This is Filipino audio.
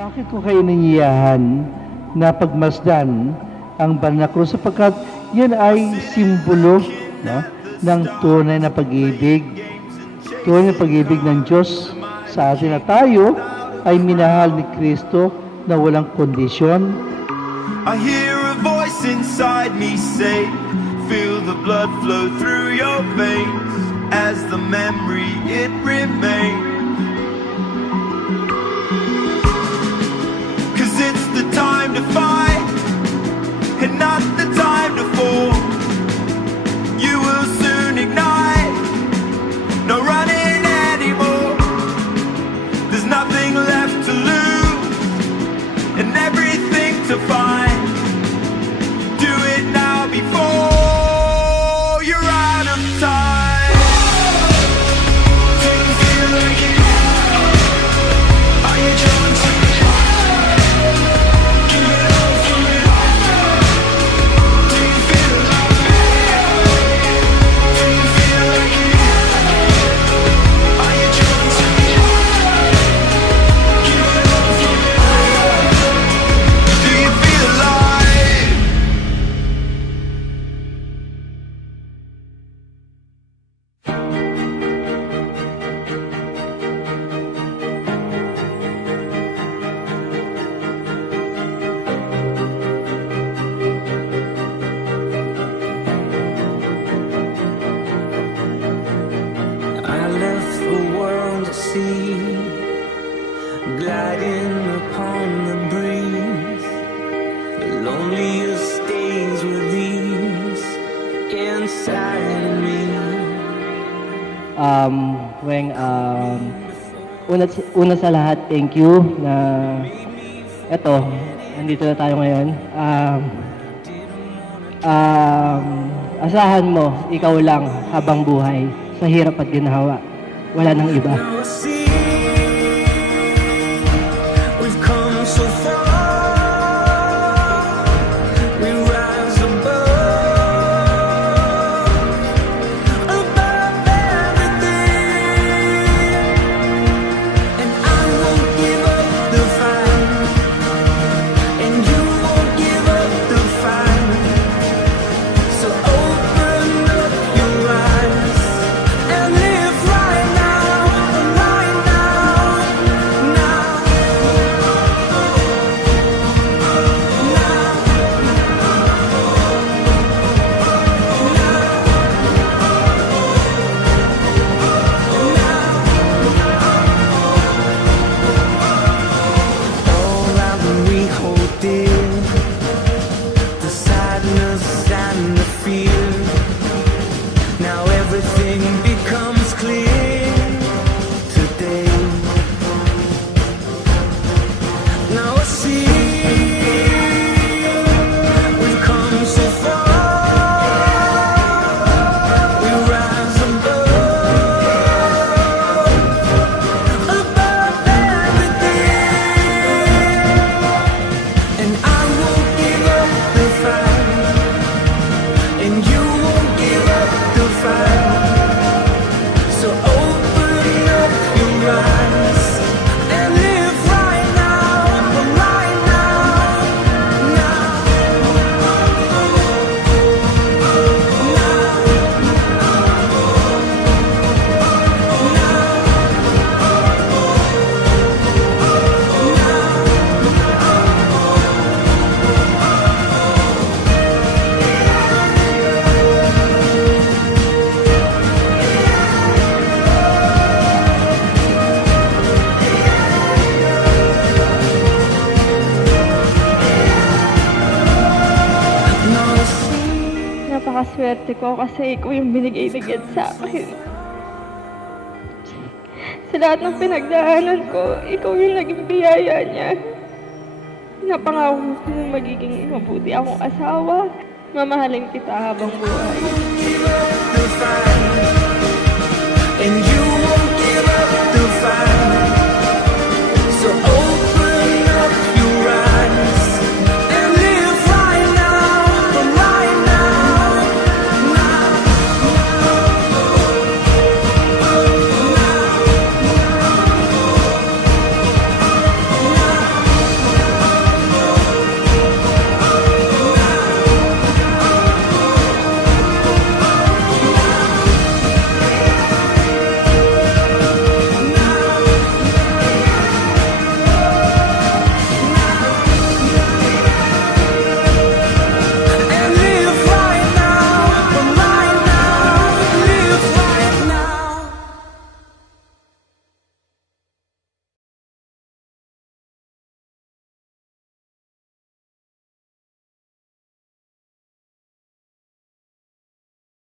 Bakit ko kayo niniyahan na pagmasdan ang banal na krus? Sapagkat yan ay simbolo, no, ng tunay na pag-ibig. Tunay na pag-ibig ng Diyos sa atin na tayo ay minahal ni Kristo na walang kondisyon. I hear a voice inside me say, feel the blood flow through your veins as the memory it remains. Cause it's the time to fight and not the time to fall. You will soon ignite, no running anymore. There's nothing left to lose and everything to find. Do it now before you're out of time. Do you feel like it? Are you drawn to it? Give it all for it. Do you feel like it? Do you feel like it? Are you drawn to it? Give it all for it. Do you feel alive? I left the world to see, gliding upon the breeze. The loneliest days were these inside of me. Weng, una sa lahat, thank you na eto, nandito na tayo ngayon. Asahan mo, ikaw lang habang buhay sa hirap at ginhawa. Wala nang iba. Now I see we've come so far. We rise above everything, and I won't give up the fight, and you won't give up the fight. So open up your eyes and live right now, right now, now, all around we hold dear, the sadness and the fear. Now everything becomes clear today. Now I see we've come so far. We rise above everything, and I won't give up the fight, and you won't give up the fight. So open up your eyes and live right now, right now, now, now I see. Napakaswerte ko kasi ikaw yung binigay-bigyan sa akin. Sa lahat ng pinagdaanan ko, ikaw yung naging biyaya niya. Napangako ko na magiging mabuti akong asawa. Mamahalin kita habang buhay. Give up the fight, and you